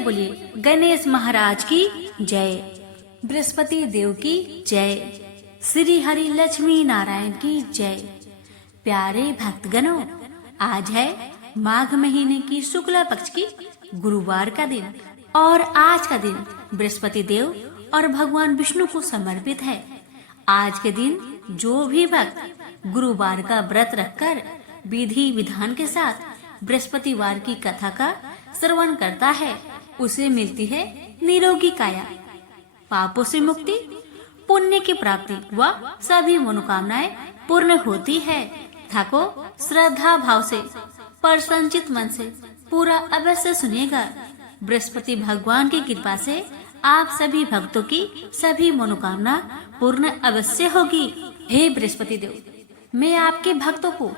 बोलिए गणेश महाराज की जय, बृहस्पति देव की जय, श्री हरि लक्ष्मी नारायण की जय। प्यारे भक्तगणों, आज है माघ महीने की शुक्ला पक्ष की गुरुवार का दिन और आज का दिन बृहस्पति देव और भगवान विष्णु को समर्पित है। आज के दिन जो भी भक्त गुरुवार का व्रत रखकर विधि विधान के साथ बृहस्पतिवार की कथा का श्रवण करता है, उसे मिलती है निरोगी काया, पापों से मुक्ति, पुण्य की प्राप्ति व सभी मनोकामनाएं पूर्ण होती है। कथा को श्रद्धा भाव से प्रसन्नचित मन से पूरा अवश्य सुनिएगा। बृहस्पति भगवान की कृपा से आप सभी भक्तों की सभी मनोकामना पूर्ण अवश्य होगी। हे बृहस्पति देव, मैं आपके भक्तों को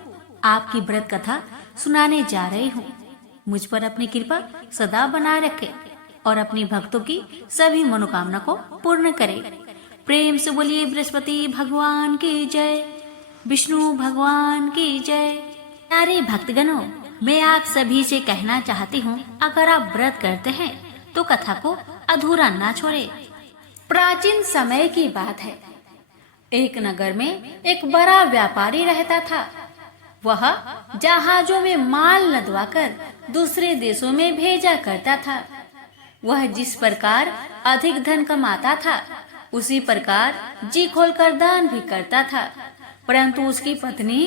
आपकी व्रत कथा सुनाने जा रही हूँ। मुझ पर अपनी कृपा सदा बनाए रखे और अपनी भक्तों की सभी मनोकामना को पूर्ण करे। प्रेम से बोलिए बृहस्पति भगवान की जय, विष्णु भगवान की जय। प्यारे भक्तगणों, मैं आप सभी से कहना चाहती हूँ, अगर आप व्रत करते हैं तो कथा को अधूरा ना छोड़े। प्राचीन समय की बात है। एक नगर में एक बड़ा व्यापारी रहता था। वह जहाजों में माल लदवाकर दूसरे देशों में भेजा करता था। वह जिस प्रकार अधिक धन कमाता था, उसी प्रकार जी खोलकर दान भी करता था, परंतु उसकी पत्नी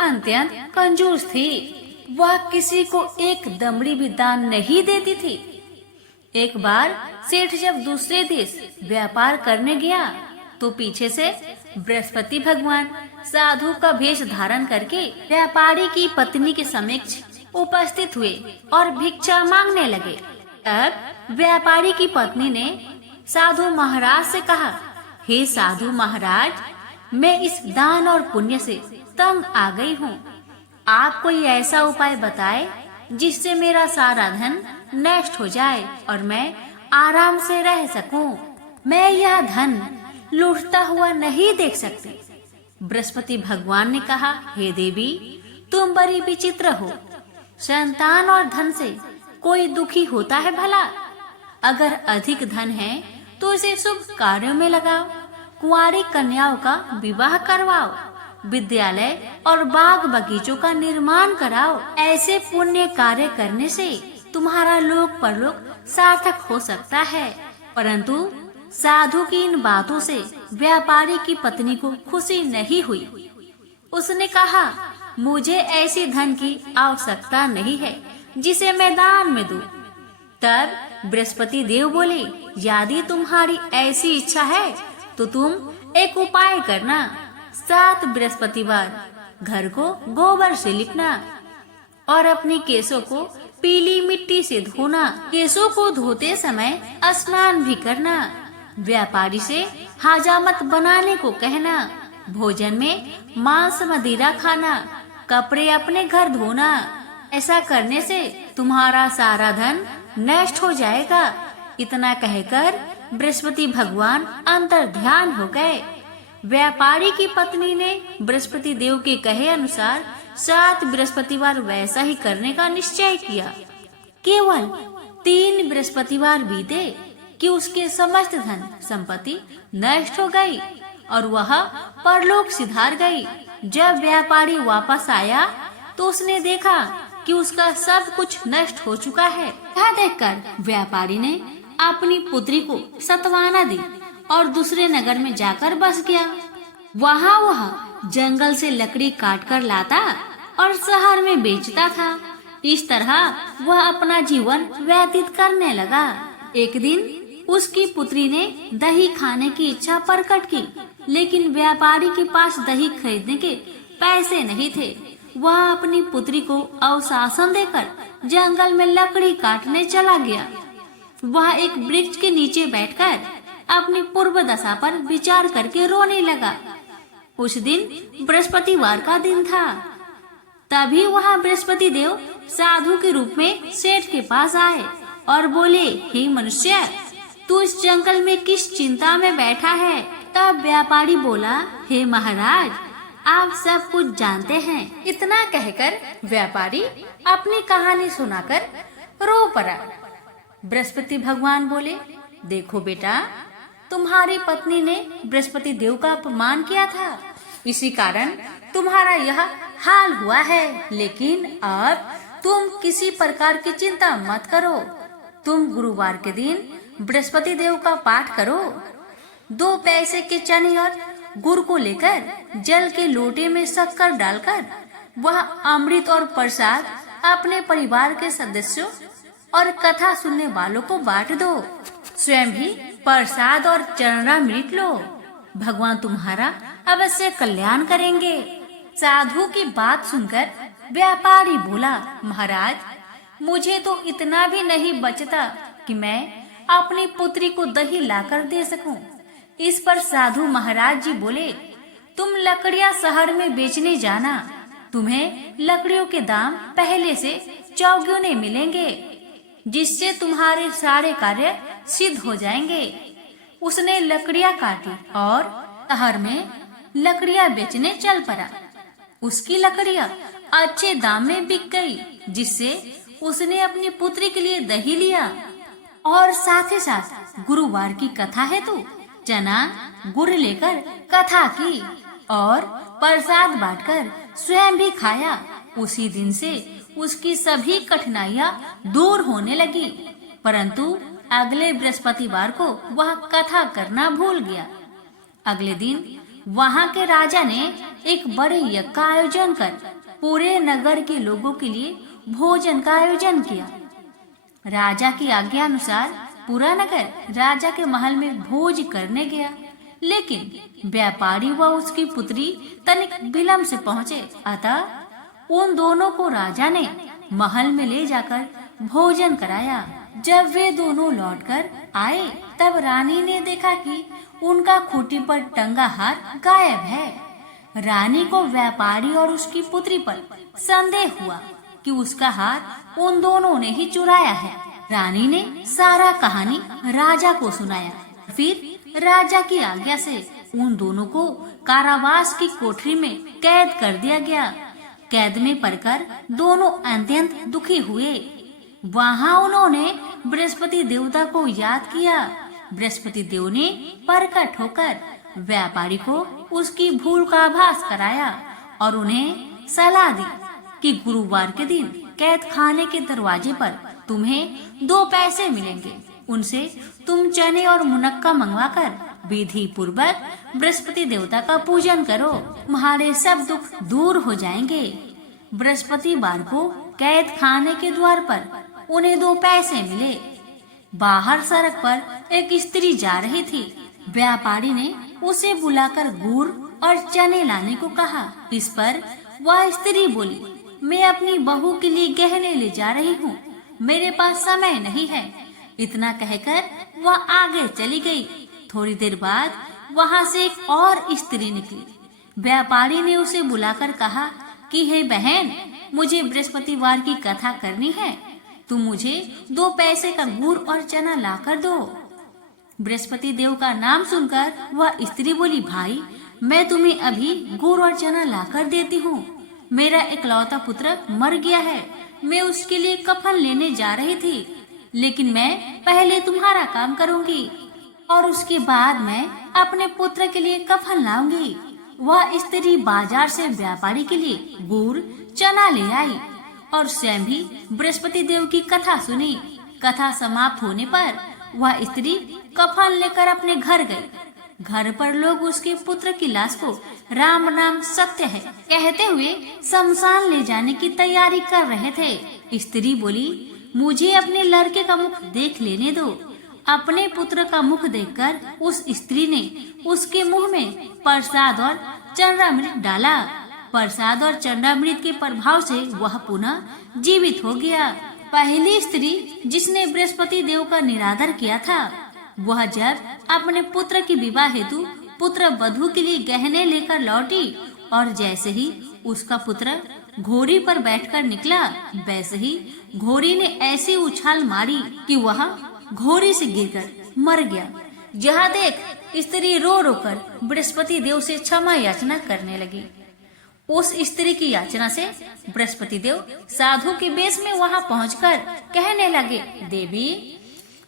अत्यंत कंजूस थी। वह किसी को एक दमड़ी भी दान नहीं देती थी। एक बार सेठ जब दूसरे देश व्यापार करने गया तो पीछे से बृहस्पति भगवान साधु का वेश धारण करके व्यापारी की पत्नी के समक्ष उपस्थित हुए और भिक्षा मांगने लगे। तब व्यापारी की पत्नी ने साधु महाराज से कहा, हे साधु महाराज, मैं इस दान और पुण्य से तंग आ गई हूँ। आप कोई ऐसा उपाय बताए जिससे मेरा सारा धन नष्ट हो जाए और मैं आराम से रह सकूं। मैं यह धन लूटता हुआ नहीं देख सकती। बृहस्पति भगवान ने कहा, हे देवी, तुम बड़ी विचित्र हो। संतान और धन से कोई दुखी होता है भला? अगर अधिक धन है तो इसे शुभ कार्यों में लगाओ, कुंवारी कन्याओं का विवाह करवाओ, विद्यालय और बाग बगीचों का निर्माण कराओ। ऐसे पुण्य कार्य करने से तुम्हारा लोक परलोक सार्थक हो सकता है। परंतु साधु की इन बातों से व्यापारी की पत्नी को खुशी नहीं हुई। उसने कहा, मुझे ऐसे धन की आवश्यकता नहीं है जिसे मैं दान में दूं। तब बृहस्पति देव बोले, यदि तुम्हारी ऐसी इच्छा है तो तुम एक उपाय करना। 7 बृहस्पतिवार घर को गोबर से लिपना और अपने केशों को पीली मिट्टी से धोना। केशों को धोते समय स्नान भी करना। व्यापारी से हजामत बनाने को कहना। भोजन में मांस मदिरा खाना। कपड़े अपने घर धोना। ऐसा करने से तुम्हारा सारा धन नष्ट हो जाएगा। इतना कहकर बृहस्पति भगवान अंतर ध्यान हो गए। व्यापारी की पत्नी ने बृहस्पति देव के कहे अनुसार 7 बृहस्पतिवार वैसा ही करने का निश्चय किया। केवल 3 बृहस्पतिवार बीते कि उसके समस्त धन संपत्ति नष्ट हो गई और वह परलोक सिधार गई। जब व्यापारी वापस आया तो उसने देखा कि उसका सब कुछ नष्ट हो चुका है। यह देखकर व्यापारी ने अपनी पुत्री को सत्वाना दी और दूसरे नगर में जाकर बस गया। वहाँ वह जंगल से लकड़ी काट कर लाता और शहर में बेचता था। इस तरह वह अपना जीवन व्यतीत करने लगा। एक दिन उसकी पुत्री ने दही खाने की इच्छा प्रकट की, लेकिन व्यापारी के पास दही खरीदने के पैसे नहीं थे। वह अपनी पुत्री को अवशासन देकर जंगल में लकड़ी काटने चला गया। वह एक वृक्ष के नीचे बैठकर अपनी पूर्व दशा पर विचार करके रोने लगा। उस दिन बृहस्पतिवार का दिन था। तभी वहाँ बृहस्पति देव साधु के रूप में सेठ के पास आए और बोले, हे मनुष्य, तू इस जंगल में किस चिंता में बैठा है? तब व्यापारी बोला, हे महाराज, आप सब कुछ जानते हैं। इतना कहकर व्यापारी अपनी कहानी सुनाकर रो पड़ा। बृहस्पति भगवान बोले, देखो बेटा, तुम्हारी पत्नी ने बृहस्पति देव का अपमान किया था, इसी कारण तुम्हारा यह हाल हुआ है। लेकिन अब तुम किसी प्रकार की चिंता मत करो। तुम गुरुवार के दिन बृहस्पति देव का पाठ करो। 2 पैसे के चने और गुड़ को लेकर जल के लोटे में शक्कर डालकर वह अमृत और प्रसाद अपने परिवार के सदस्यों और कथा सुनने वालों को बांट दो। स्वयं भी प्रसाद और चरणामृत लो। भगवान तुम्हारा अवश्य कल्याण करेंगे। साधु की बात सुनकर व्यापारी बोला, महाराज, मुझे तो इतना भी नहीं बचता कि मैं अपनी पुत्री को दही लाकर दे सकूं। इस पर साधु महाराज जी बोले, तुम लकड़ियां शहर में बेचने जाना, तुम्हें लकड़ियों के दाम पहले से चौगुने मिलेंगे, जिससे तुम्हारे सारे कार्य सिद्ध हो जाएंगे। उसने लकड़ियां काटी और शहर में लकड़ियां बेचने चल पड़ा। उसकी लकड़ियां अच्छे दाम में बिक गई, जिससे उसने अपनी पुत्री के लिए दही लिया और साथ ही साथ गुरुवार की कथा हेतु चना गुड़ लेकर कथा की और प्रसाद बांटकर स्वयं भी खाया। उसी दिन से उसकी सभी कठिनाइयां दूर होने लगी, परंतु अगले बृहस्पतिवार को वह कथा करना भूल गया। अगले दिन वहां के राजा ने एक बड़े यज्ञ का आयोजन कर पूरे नगर के लोगों के लिए भोजन का आयोजन किया। राजा की आज्ञा अनुसार पूरा नगर राजा के महल में भोज करने गया, लेकिन व्यापारी व उसकी पुत्री तनिक विलंब से पहुँचे। अतः उन दोनों को राजा ने महल में ले जाकर भोजन कराया। जब वे दोनों लौटकर आए, तब रानी ने देखा कि उनका खूंटी पर टंगा हार गायब है। रानी को व्यापारी और उसकी पुत्री पर संदेह हुआ कि उसका हार उन दोनों ने ही चुराया है। रानी ने सारा कहानी राजा को सुनाया। फिर राजा की आज्ञा से उन दोनों को कारावास की कोठरी में कैद कर दिया गया। कैद में पड़कर दोनों अत्यंत दुखी हुए। वहाँ उन्होंने बृहस्पति देवता को याद किया। बृहस्पति देव ने प्रकट होकर व्यापारी को उसकी भूल का आभास कराया और उन्हें सलाह दी कि गुरुवार के दिन कैद खाने के दरवाजे पर तुम्हें 2 पैसे मिलेंगे। उनसे तुम चने और मुनक्का मंगवाकर विधि पूर्वक बृहस्पति देवता का पूजन करो, तुम्हारे सब दुख दूर हो जाएंगे। बृहस्पतिवार को कैद खाने के द्वार पर उन्हें 2 पैसे मिले। बाहर सड़क पर एक स्त्री जा रही थी। व्यापारी ने उसे बुलाकर गुड़ और चने लाने को कहा। इस पर वह स्त्री बोली, मैं अपनी बहू के लिए गहने ले जा रही हूँ, मेरे पास समय नहीं है। इतना कहकर वह आगे चली गई। थोड़ी देर बाद वहाँ से एक और स्त्री निकली। व्यापारी ने उसे बुलाकर कहा कि हे बहन, मुझे बृहस्पतिवार की कथा करनी है, तुम मुझे 2 पैसे का गुड़ और चना लाकर दो। बृहस्पति देव का नाम सुनकर वह स्त्री बोली, भाई, मैं तुम्हें अभी गुड़ और चना लाकर देती हूँ। मेरा इकलौता पुत्र मर गया है, मैं उसके लिए कफन लेने जा रही थी, लेकिन मैं पहले तुम्हारा काम करूँगी और उसके बाद मैं अपने पुत्र के लिए कफन लाऊंगी। वह स्त्री बाजार से व्यापारी के लिए गुड़ चना ले आई और स्वयं भी बृहस्पति देव की कथा सुनी। कथा समाप्त होने पर वह स्त्री कफन लेकर अपने घर गई। घर पर लोग उसके पुत्र की लाश को राम नाम सत्य है कहते हुए शमशान ले जाने की तैयारी कर रहे थे। स्त्री बोली, मुझे अपने लड़के का मुख देख लेने दो। अपने पुत्र का मुख देखकर उस स्त्री ने उसके मुंह में प्रसाद और चरणामृत डाला। प्रसाद और चरणामृत के प्रभाव से वह पुनः जीवित हो गया। पहली स्त्री जिसने बृहस्पति देव का निरादर किया था, वह जब अपने पुत्र की विवाह हेतु पुत्र वधू के लिए गहने लेकर लौटी और जैसे ही उसका पुत्र घोड़ी पर बैठकर निकला, वैसे ही घोड़ी ने ऐसी उछाल मारी कि वह घोड़ी से गिरकर मर गया। यह देख स्त्री रो रो कर बृहस्पति देव से क्षमा याचना करने लगी। उस स्त्री की याचना से बृहस्पति देव साधु के वेश में वहां पहुंचकर कहने लगे, देवी,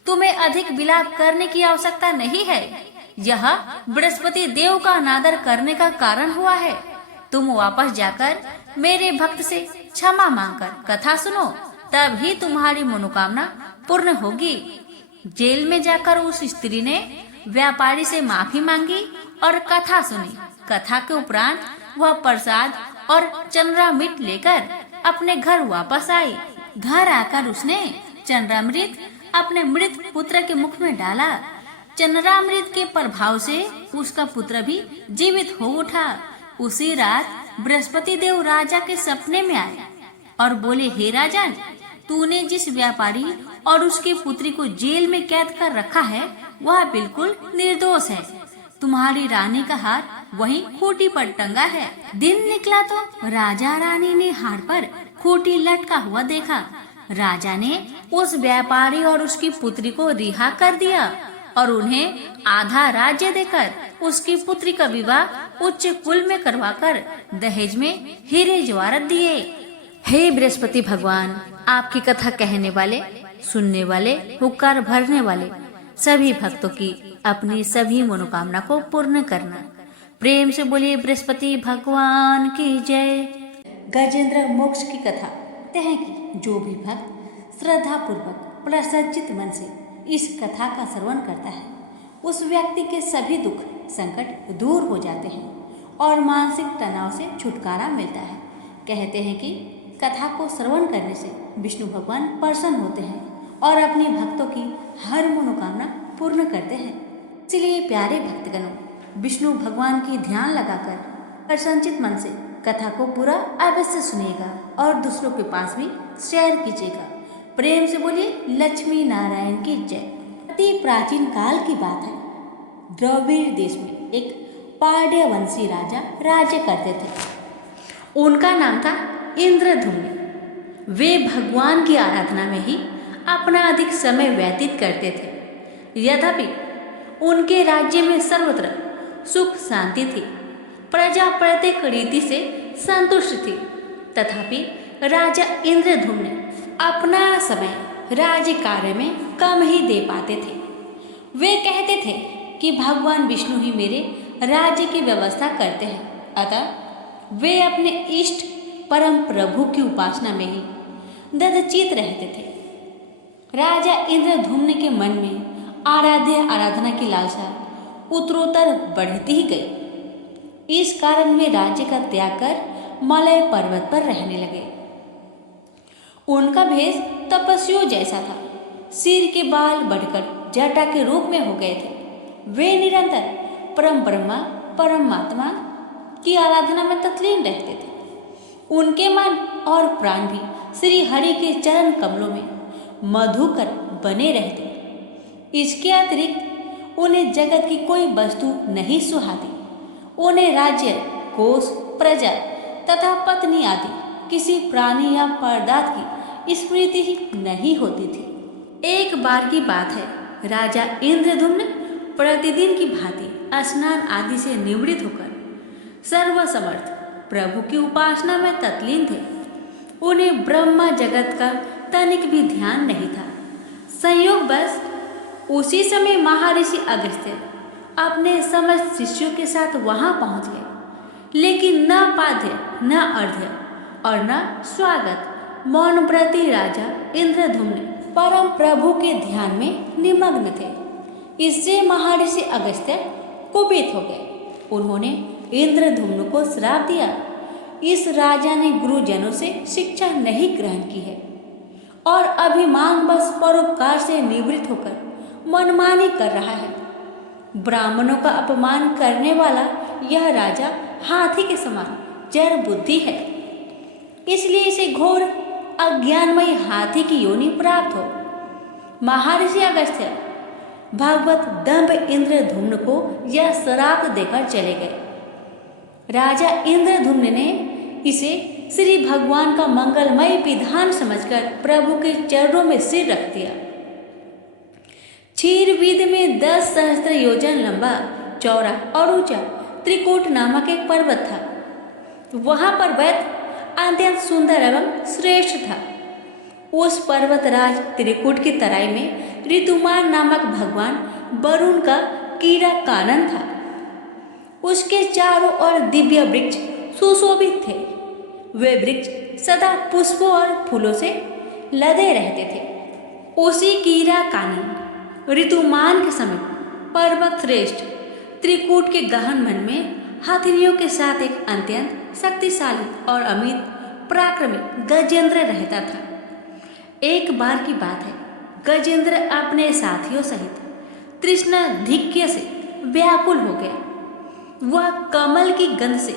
तुम्हें अधिक विलाप करने की आवश्यकता नहीं है। यह बृहस्पति देव का अनादर करने का कारण हुआ है। तुम वापस जाकर मेरे भक्त से क्षमा मांगकर कथा सुनो, तब ही तुम्हारी मनोकामना पूर्ण होगी। जेल में जाकर उस स्त्री ने व्यापारी से माफी मांगी और कथा सुनी। कथा के उपरांत वह प्रसाद और चंद्रामृत लेकर अपने घर वापस आई। घर आकर उसने चंद्रामृत अपने मृत पुत्र के मुख में डाला। चंद्रामृत के प्रभाव से उसका पुत्र भी जीवित हो उठा। उसी रात बृहस्पति देव राजा के सपने में आए और बोले, हे राजन, तूने जिस व्यापारी और उसकी पुत्री को जेल में कैद कर रखा है वह बिल्कुल निर्दोष है। तुम्हारी रानी का हार वहीं खूंटी पर टंगा है। दिन निकला तो राजा रानी ने हार पर खूंटी लटका हुआ देखा। राजा ने उस व्यापारी और उसकी पुत्री को रिहा कर दिया और उन्हें आधा राज्य देकर उसकी पुत्री का विवाह उच्च कुल में करवाकर दहेज में हीरे जवाहरात दिए। हे बृहस्पति भगवान, आपकी कथा कहने वाले, सुनने वाले, हुक्कार भरने वाले सभी भक्तों की अपनी सभी मनोकामना को पूर्ण करना। प्रेम से बोलिए बृहस्पति भगवान की जय। गजेंद्र मोक्ष की कथा कहते हैं कि जो भी भक्त श्रद्धा पूर्वक प्रसन्नचित मन से इस कथा का श्रवण करता है, उस व्यक्ति के सभी दुख संकट दूर हो जाते हैं और मानसिक तनाव से छुटकारा मिलता है। कहते हैं कि कथा को श्रवण करने से विष्णु भगवान प्रसन्न होते हैं और अपने भक्तों की हर मनोकामना पूर्ण करते हैं। इसलिए प्यारे भक्तगणों, विष्णु भगवान की ध्यान लगाकर प्रसन्नचित मन से कथा को पूरा अवश्य सुनिएगा और दूसरों के पास भी शेयर कीजिएगा। प्रेम से बोलिए लक्ष्मी नारायण की जय। अति प्राचीन काल की बात है। द्रविड़ देश में एक पांड्यवंशी राजा राज्य करते थे। उनका नाम था इंद्रधुम्न। वे भगवान की आराधना में ही अपना अधिक समय व्यतीत करते थे। यद्यपि उनके राज्य में सर्वत्र सुख शांति थी, प्रजा प्रत्येक रीति से संतुष्ट थी, तथापि राजा इंद्रधुम्न अपना समय राज्य कार्य में कम ही दे पाते थे। वे कहते थे कि भगवान विष्णु ही मेरे राज्य की व्यवस्था करते हैं, अतः वे अपने इष्ट परम प्रभु की उपासना में ही ददचित रहते थे। राजा इंद्रधुम्न के मन में आराधना की लालसा उत्तरोत्तर बढ़ती ही गई। इस कारण वे राज्य का त्याग कर मलय पर्वत पर रहने लगे। उनका भेष तपस्वियों जैसा था। सिर के बाल बढ़कर जटा के रूप में हो गए थे। वे निरंतर परम ब्रह्मा परमात्मा की आराधना में तल्लीन रहते थे। उनके मन और प्राण भी श्री हरि के चरण कमलों में मधुकर बने रहते। इसके अतिरिक्त उन्हें जगत की कोई वस्तु नहीं सुहाती। उन्हें राज्य, कोष, प्रजा तथा पत्नी आदि किसी प्राणी या पदार्थ की स्मृति ही नहीं होती थी। एक बार की बात है, राजा इंद्रधुम्न प्रतिदिन की भांति स्नान आदि से निवृत्त होकर सर्वसमर्थ प्रभु की उपासना में तत्लीन थे। उन्हें ब्रह्मा जगत का तनिक भी ध्यान नहीं था। संयोग बस उसी समय महर्षि अगस्त्य अपने समस्त शिष्यों के साथ वहां पहुंच गए, लेकिन न पाद्य न अर्घ्य और न स्वागत। मौन व्रती राजा इंद्रधुम्न परम प्रभु के ध्यान में निमग्न थे। इससे महर्षि अगस्त्य कुपित हो गए। उन्होंने इंद्रधुम्न को श्राप दिया, इस राजा ने गुरुजनों से शिक्षा नहीं ग्रहण की है और अभिमान बस परोपकार से निवृत्त होकर मनमानी कर रहा है। ब्राह्मणों का अपमान करने वाला यह राजा हाथी के समान जड़ बुद्धि है, इसलिए इसे घोर अज्ञानमयी हाथी की योनि प्राप्त हो। महर्षि अगस्त्य भगवत दंभ इंद्रधुम्न को यह श्राप देकर चले गए। राजा इंद्रधुम्न ने इसे श्री भगवान का मंगलमय विधान समझकर प्रभु के चरणों में सिर रख दिया। क्षीरवीद में 10 सहस्त्र योजन लंबा, चौड़ा और ऊंचा त्रिकूट नामक एक पर्वत था। वहां पर वैद्य अत्यंत सुंदर एवं श्रेष्ठ था। उस पर्वतराज त्रिकूट की तराई में ऋतुमान नामक भगवान वरुण का कीड़ा कानन था। उसके चारों ओर दिव्य वृक्ष सुशोभित थे। वे वृक्ष सदा पुष्पों और फूलों से लदे रहते थे। उसी कीड़ा कानन ऋतुमान के समीप पर्वत श्रेष्ठ त्रिकूट के गहन वन में हथनियों के साथ एक अत्यंत शक्तिशाली और अमित पराक्रमी गजेंद्र रहता था। एक बार की बात है, गजेंद्र अपने साथियों सहित तृष्णाधिक्य से व्याकुल हो गया। वह कमल की गंध से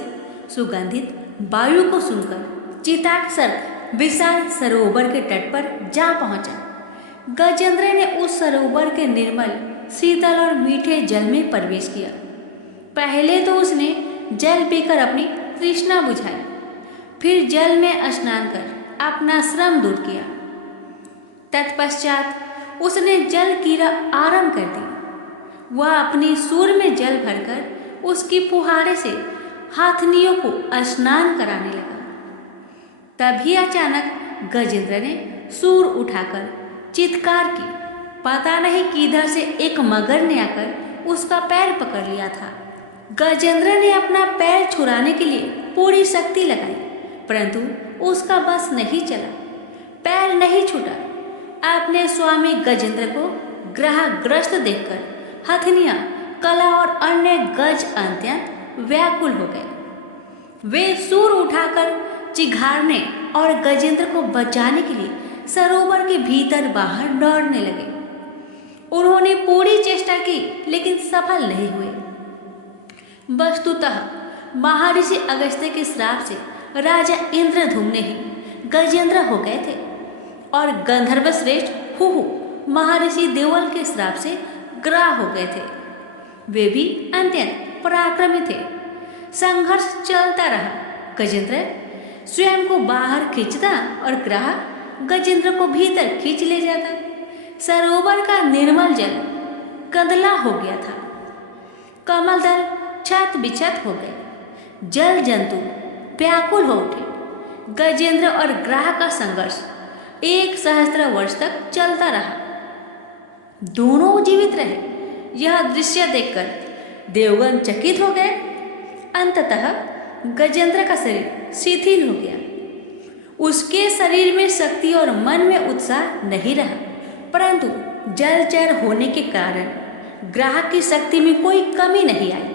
सुगंधित वायु को सुनकर चिताक्षर विशाल सरोवर के तट पर जा पहुंचा। गजेंद्र ने उस सरोवर के निर्मल शीतल और मीठे जल में प्रवेश किया। पहले तो उसने जल पीकर अपनी तृष्णा बुझाई, फिर जल में स्नान कर अपना श्रम दूर किया। तत्पश्चात उसने जल क्रीड़ा आरंभ कर दी। वह अपनी सूर में जल भरकर उसकी फुहारे से हाथनियों को स्नान कराने लगा। तभी अचानक गजेंद्र ने सूर उठाकर चित्कार की। पता नहीं किधर से एक मगर ने आकर उसका पैर पकड़ लिया था। गजेंद्र ने अपना पैर छुड़ाने के लिए पूरी शक्ति लगाई, परंतु उसका बस नहीं चला, पैर नहीं छूटा। अपने स्वामी गजेंद्र को ग्रहग्रस्त देखकर हथनियां, कला और अन्य गज अत्यंत व्याकुल हो गए। वे सूर उठाकर चिघाड़ने और गजेंद्र को बचाने के लिए सरोवर के भीतर बाहर दौड़ने लगे। उन्होंने पूरी चेष्टा की, लेकिन सफल नहीं हुए। वस्तुतः महर्षि अगस्त्य के श्राप से राजा इंद्रधुम्न ही गजेंद्र हो गए थे और गंधर्व श्रेष्ठ हुहु महर्षि देवल के श्राप से ग्राह हो गए थे। वे भी अत्यंत पराक्रमी थे। संघर्ष चलता रहा। गजेंद्र स्वयं को बाहर खींचता और ग्राह गजेंद्र को भीतर खींच ले जाता। सरोवर का निर्मल जल गंदला हो गया था। कमल दल छत बिछत हो गए। जल जंतु व्याकुल हो उठे। गजेंद्र और ग्राह का संघर्ष 1 सहस्त्र वर्ष तक चलता रहा। दोनों जीवित रहे। यह दृश्य देखकर देवगण चकित हो गए। अंततः गजेंद्र का शरीर शिथिल हो गया। उसके शरीर में शक्ति और मन में उत्साह नहीं रहा, परंतु जलचर होने के कारण ग्राह की शक्ति में कोई कमी नहीं आई।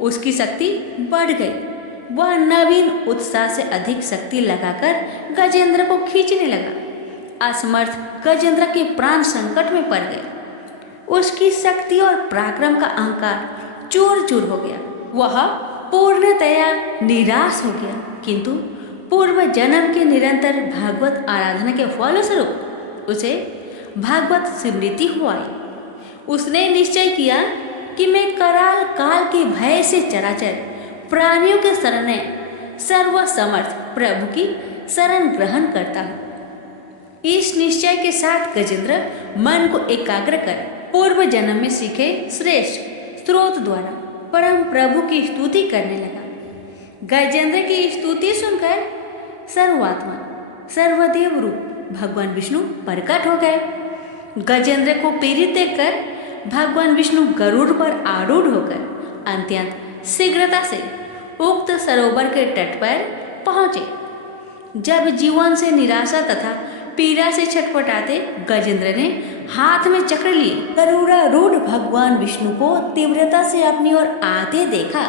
उसकी शक्ति बढ़ गई। वह नवीन उत्साह से अधिक शक्ति लगाकर गजेंद्र को खींचने लगा। असमर्थ गजेंद्र के प्राण संकट में पड़ गए। उसकी शक्ति और पराक्रम का अहंकार चूर चूर हो गया। वह पूर्णतया निराश हो गया, किंतु पूर्व जन्म के निरंतर भागवत आराधना के फलस्वरूप उसे भागवत स्मृति हो आई। उसने निश्चय किया कि मैं कराल काल के भय से चराचर प्राणियों के शरण सर्वसमर्थ प्रभु की शरण ग्रहण करता हूँ। इस निश्चय के साथ गजेंद्र मन को एकाग्र कर पूर्व जन्म में सीखे श्रेष्ठ स्रोत द्वारा परम प्रभु की स्तुति करने लगा। गजेंद्र की स्तुति सुनकर सर्वात्मा सर्वदेव रूप भगवान विष्णु प्रकट हो गए। गजेंद्र को पीड़ित देखकर भगवान विष्णु गरुड़ पर आरूढ़ होकर अत्यंत शीघ्रता से उक्त सरोवर के तट पर पहुंचे। जब जीवन से निराशा तथा पीड़ा से छटपटाते गजेंद्र ने हाथ में चक्र लिए गरुड़ारूढ़ भगवान विष्णु को तीव्रता से अपनी ओर आते देखा।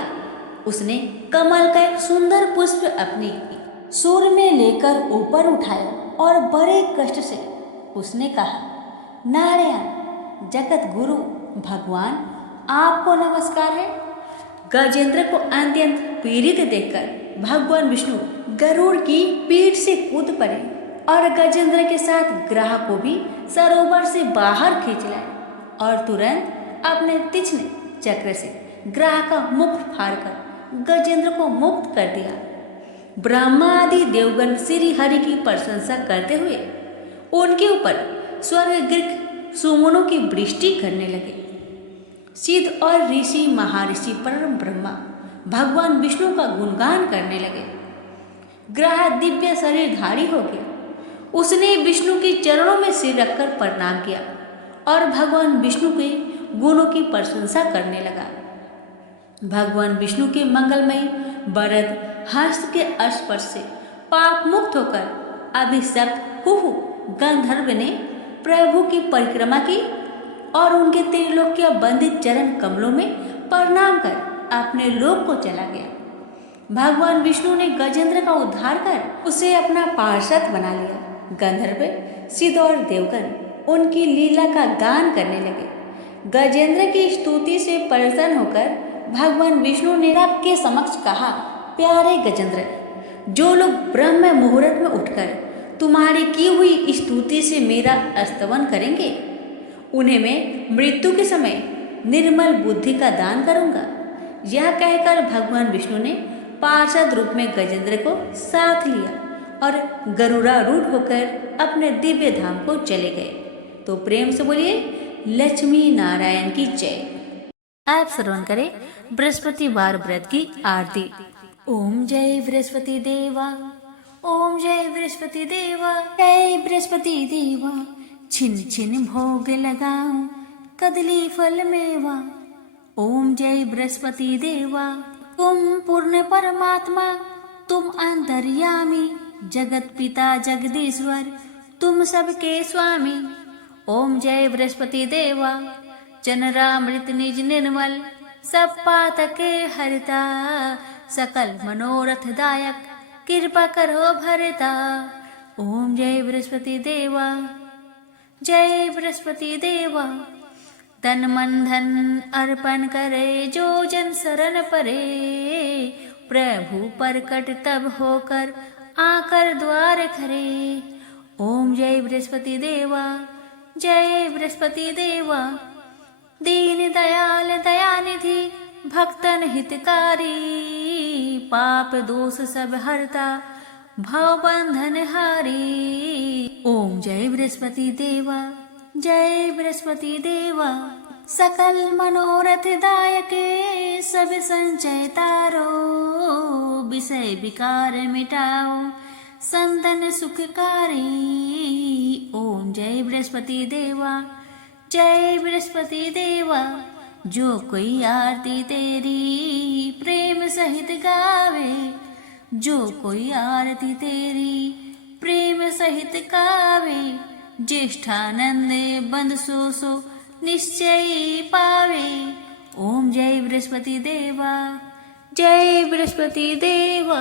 उसने कमल का एक सुंदर पुष्प अपनी सूर में लेकर ऊपर उठाया और बड़े कष्ट से उसने कहा, नारायण जगत गुरु भगवान, आपको नमस्कार है। गजेंद्र को अत्यंत पीड़ित देखकर भगवान विष्णु गरुड़ की पीठ से कूद पड़े और गजेंद्र के साथ ग्राह को भी सरोवर से बाहर खींच लाए और तुरंत अपने तीक्ष्ण चक्र से ग्राह का मुख फाड़कर गजेंद्र को मुक्त कर दिया। ब्रह्मा आदि देवगण श्री हरि की प्रशंसा करते हुए उनके ऊपर स्वर्गीय सुमनों की वृष्टि करने लगे। सिद्ध और ऋषि महर्षि परम ब्रह्मा भगवान विष्णु का गुणगान करने लगे। ग्रह दिव्य शरीरधारी हो गया। उसने विष्णु के चरणों में सिर रखकर प्रणाम किया और भगवान विष्णु के गुणों की प्रशंसा करने लगा। भगवान विष्णु के मंगलमय वरद हस्त के स्पर्श से पाप मुक्त होकर अभिशप्त हुहु गंधर्व ने प्रभु की परिक्रमा की और उनके त्रिलोक्य बंदित चरण कमलों में प्रणाम कर अपने लोक को चला गया। भगवान विष्णु ने गजेंद्र का उद्धार कर उसे अपना पार्षद बना लिया। गंधर्व सिद्ध और देवगण उनकी लीला का गान करने लगे। गजेंद्र की स्तुति से प्रसन्न होकर भगवान विष्णु ने सबके समक्ष कहा, प्यारे गजेंद्र, जो लोग ब्रह्म मुहूर्त में उठकर तुम्हारी की हुई स्तुति से मेरा स्तवन करेंगे, उन्हें मैं मृत्यु के समय निर्मल बुद्धि का दान करूंगा। यह कहकर भगवान विष्णु ने पार्षद रूप में गजेंद्र को साथ लिया और गरुड़ारूढ़ होकर अपने दिव्य धाम को चले गए। तो प्रेम से बोलिए लक्ष्मी नारायण की जय। आप श्रवण करें बृहस्पतिवार व्रत की आरती। ओम जय बृहस्पति देवा, ओम जय बृहस्पति देवा, जय बृहस्पति देवा। छिन छिन भोग लगाऊं कदली फल मेवा। ओम जय बृहस्पति देवा, तुम पूर्ण परमात्मा, तुम अंतर्यामी, जगत पिता जगदीश्वर, तुम सबके स्वामी। ओम जय बृहस्पति देवा, चनरामृत निज निर्मल, सब पातके हरता, सकल मनोरथ दायक, कृपा करो भरता। ओम जय बृहस्पति देवा, जय बृहस्पति देवा। तन मन धन अर्पण करे जो जन शरण परे, प्रभु परकट तब होकर आकर द्वार खरे। ओम जय बृहस्पति देवा, जय बृहस्पति देवा। दीन दयाल दयानिधि, भक्तन हितकारी, पाप दोष सब हरता, भव बंधन हारी। ओम जय बृहस्पति देवा, जय बृहस्पति देवा। सकल मनोरथ दायके, सब संचय तारो, विषय विकार मिटाओ, संतन सुखकारी। ओम जय बृहस्पति देवा, जय बृहस्पति देवा। जो कोई आरती तेरी प्रेम सहित गावे, जो कोई आरती तेरी प्रेम सहित गावे, ज्येष्ठानंद बंद सो निश्चय पावे। ओम जय बृहस्पति देवा, जय बृहस्पति देवा।